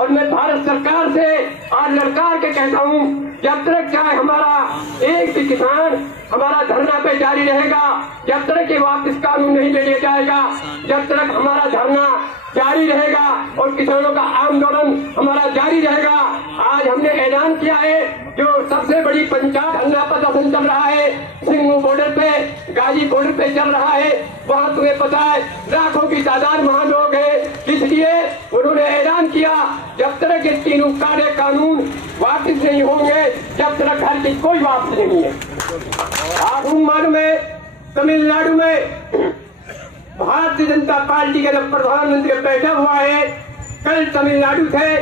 और मैं भारत सरकार से आज लड़का के कहता हूँ, जब तक चाहे हमारा एक भी किसान हमारा धरना पे जारी रहेगा, जब तक ये वापस कानून नहीं ले लिया जाएगा, जब तक हमारा धरना जारी रहेगा और किसानों का आंदोलन हमारा जारी रहेगा। आज हमने ऐलान किया है, जो सबसे बड़ी पंचायत धरना प्रदर्शन चल रहा है सिंघू बॉर्डर पे, गाजी बॉर्डर पे चल रहा है, वहाँ तुम्हें पता है लाखों की तादाद वहाँ लोग हैं। इसलिए उन्होंने ऐलान किया, जब तक ये तीनों काले कानून वापस नहीं होंगे, जब तक घर की कोई वापस नहीं है। आपको मालूम है तमिलनाडु में भारतीय जनता पार्टी का जब प्रधानमंत्री बैठा हुआ है, कल तमिलनाडु थे,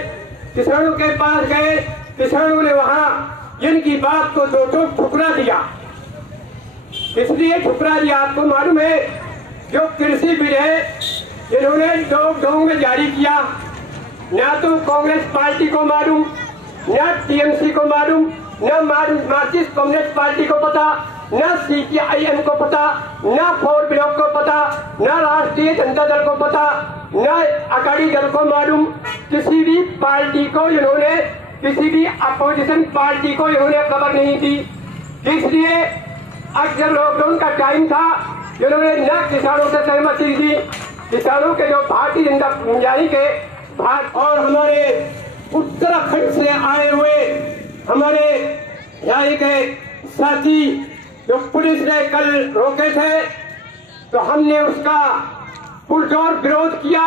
किसानों के पास गए, किसानों ने वहां इनकी बात को दो टोक ठुकरा दिया। इसलिए ठुकरा दिया, आपको मालूम है जो कृषि बिल है इन्होंने लॉकडाउन में जारी किया, न तो कांग्रेस पार्टी को मालूम, न टीएमसी को मालूम, न मार्क्सिस्ट कम्युनिस्ट पार्टी को पता, न सीपीआईएम को पता, न फोर ब्लॉक को पता, न राष्ट्रीय जनता दल को पता, न अकाली दल को मालूम। किसी भी पार्टी को इन्होंने, किसी भी अपोजिशन पार्टी को इन्होंने खबर नहीं दी। इसलिए अक्सर लॉकडाउन का टाइम था, इन्होंने न किसानों से सहमति दी। किसानों के जो भारतीय जनता पार्टी के और हमारे उत्तराखंड से आए हुए हमारे यहाँ के साथी जो पुलिस ने कल रोके थे, तो हमने उसका पुरजोर विरोध किया।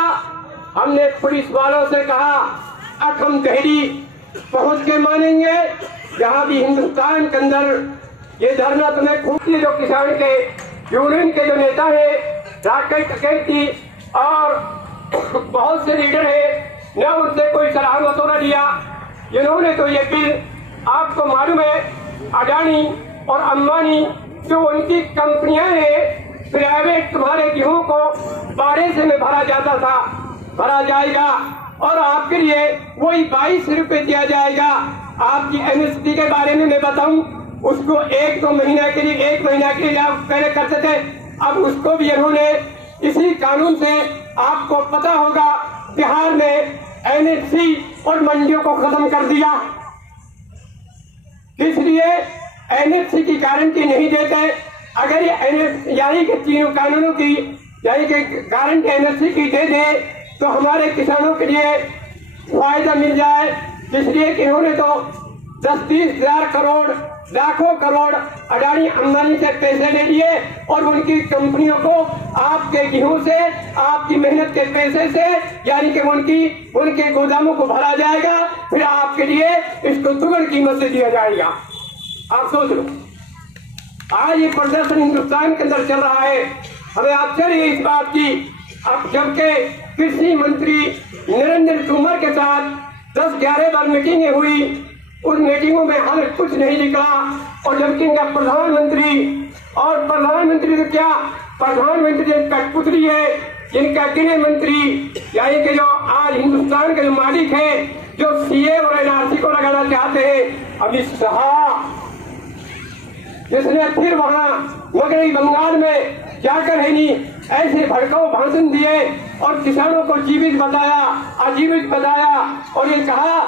हमने पुलिस वालों से कहा अब हम दिल्ली पहुंच के मानेंगे, जहां भी हिंदुस्तान के अंदर ये धरना तुम्हें खूबी। जो किसान के यूनियन के जो नेता है राकेश टिकैती और बहुत से लीडर है, न उनसे कोई सलाह मशवरा लिया। इन्होंने तो ये बिल, आपको मालूम है अडानी और अंबानी जो उनकी कंपनियां हैं, प्राइवेट तुम्हारे गेहूं को 1200 में भरा जाता था, भरा जाएगा और आपके लिए वही 22 रुपए दिया जाएगा। आपकी एमएसपी के बारे में मैं बताऊं, उसको 1-2 महीना के लिए, 1 महीना के लिए आप पहले करते थे, अब उसको भी इन्होंने इसी कानून से, आपको पता होगा बिहार में एनएससी और मंडियों को खत्म कर दिया। इसलिए एनएससी की गारंटी नहीं देते। अगर ये यानी कि तीनों कानूनों की यानी कि गारंटी एनएससी की दे दे तो हमारे किसानों के लिए फायदा मिल जाए। इसलिए कि इन्होंने तो 10-20 हजार करोड़, लाखों करोड़ अडानी अंबानी से पैसे ले लिए और उनकी कंपनियों को आपके गेहूं से, आपकी मेहनत के पैसे से, यानी कि उनके गोदामों को भरा जाएगा, फिर आपके लिए इसको दुगनी कीमत से दिया जाएगा। आप सोच लो, आज ये प्रदर्शन हिंदुस्तान के अंदर चल रहा है। हमें आश्चर्य इस बात की, अब जबकि कृषि मंत्री नरेंद्र तोमर के साथ 10-11 बार मीटिंगें हुई, उन मीटिंगों में हमें कुछ नहीं निकला। और जबकि इनका प्रधानमंत्री तो क्या, प्रधानमंत्री कठपुतली है, इनका गृह मंत्री यानी कि जो आज हिंदुस्तान के जो मालिक है, जो सीए और एनआरसी को लगाना चाहते हैं, अमित शाह, जिसने फिर वहां मगरबी बंगाल में जाकर ऐसे भड़काऊ भाषण दिए और किसानों को जीवित बताया, अजीवित बताया और ये कहा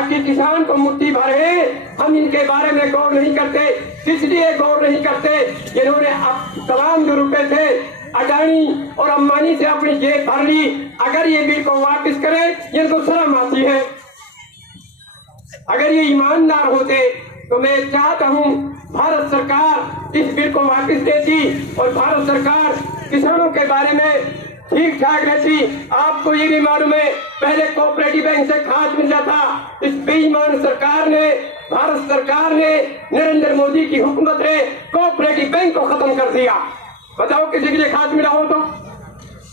कि किसान को मुट्ठी भर है, हम इनके बारे में गौर नहीं करते। इसलिए गौर नहीं करते, इन्होंने अब तमाम जो रुपए थे अडानी और अंबानी से अपनी जेब भर ली। अगर ये बिल को वापस करें, इनको शर्म आती है। अगर ये ईमानदार होते तो मैं चाहता हूं भारत सरकार इस बिल को वापस देती और भारत सरकार किसानों के बारे में ठीक ठाक रहती। आपको ये भी मालूम है, पहले कोऑपरेटिव बैंक से खाद मिलता था, इस बेईमान सरकार ने, भारत सरकार ने, नरेंद्र मोदी की हुकूमत ने कोऑपरेटिव बैंक को खत्म कर दिया। बताओ किसी के लिए खाद मिला हो तो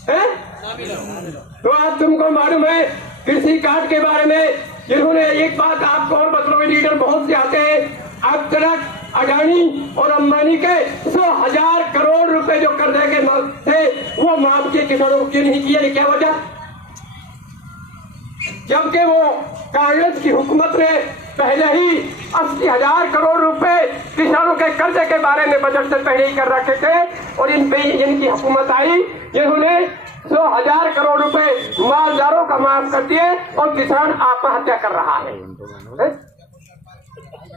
है? तो आज तुमको मालूम है कृषि कार्ड के बारे में, जिन्होंने एक बात आपको और बतलाओ, लीडर बहुत से आते हैं, अब तक अडानी और अंबानी के 100,000 करोड़ रुपए जो कर्जे के थे वो माफ किए, किसानों को क्यों नहीं किया? क्या वजह? जबकि वो कांग्रेस की हुकूमत ने पहले ही 80,000 करोड़ रुपए किसानों के कर्जे के बारे में बजट से पहले ही कर रखे थे और इनकी हुकूमत आई, जिन्होंने 100,000 करोड़ रुपए मालदारों का माफ कर दिए और किसान आत्महत्या कर रहा है।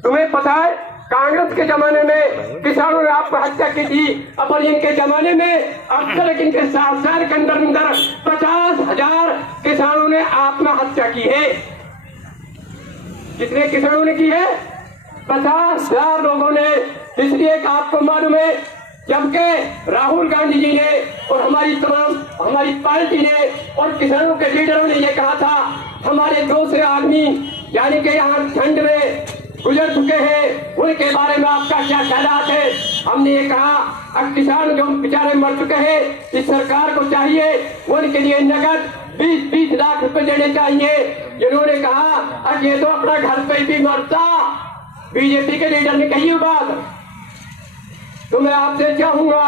तुम्हें पता है कांग्रेस के जमाने में किसानों ने आत्महत्या की थी, और इनके जमाने में अब तक इनके 7 साल के अंदर 50,000 किसानों ने आत्महत्या की है। कितने किसानों ने की है? 50,000 लोगों ने। इसलिए आपको मालूम है, जबकि राहुल गांधी जी ने और हमारी पार्टी ने और किसानों के लीडरों ने ये कहा था, हमारे दूसरे आदमी यानी कि यहाँ ठंड में गुजर चुके हैं, उनके बारे में आपका क्या ख्याल है? हमने ये कहा, अब किसान जो बेचारे मर चुके हैं, इस सरकार को चाहिए उनके लिए नगद 20-20 लाख रुपए देने चाहिए। इन्होंने कहा, अब ये तो अपना घर पे भी मरता। बीजेपी के लीडर ने कही बात। तो मैं आपसे चाहूंगा,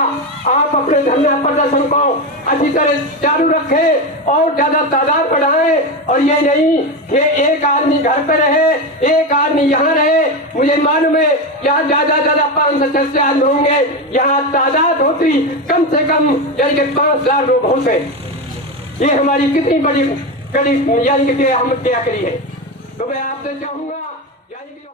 आप अपने धरना प्रदर्शन को अच्छी तरह चालू रखें और ज्यादा तादाद बढ़ाएं, और ये नहीं कि एक आदमी घर पे रहे, एक आदमी यहाँ रहे। मुझे मालूम है यहाँ ज्यादा 500 से आदमी होंगे, यहाँ तादाद होती कम से कम यानी कि 5,000 लोग होते। ये हमारी कितनी बड़ी यानी कि हम क्या करी है। तो मैं आपसे चाहूंगा यानी कि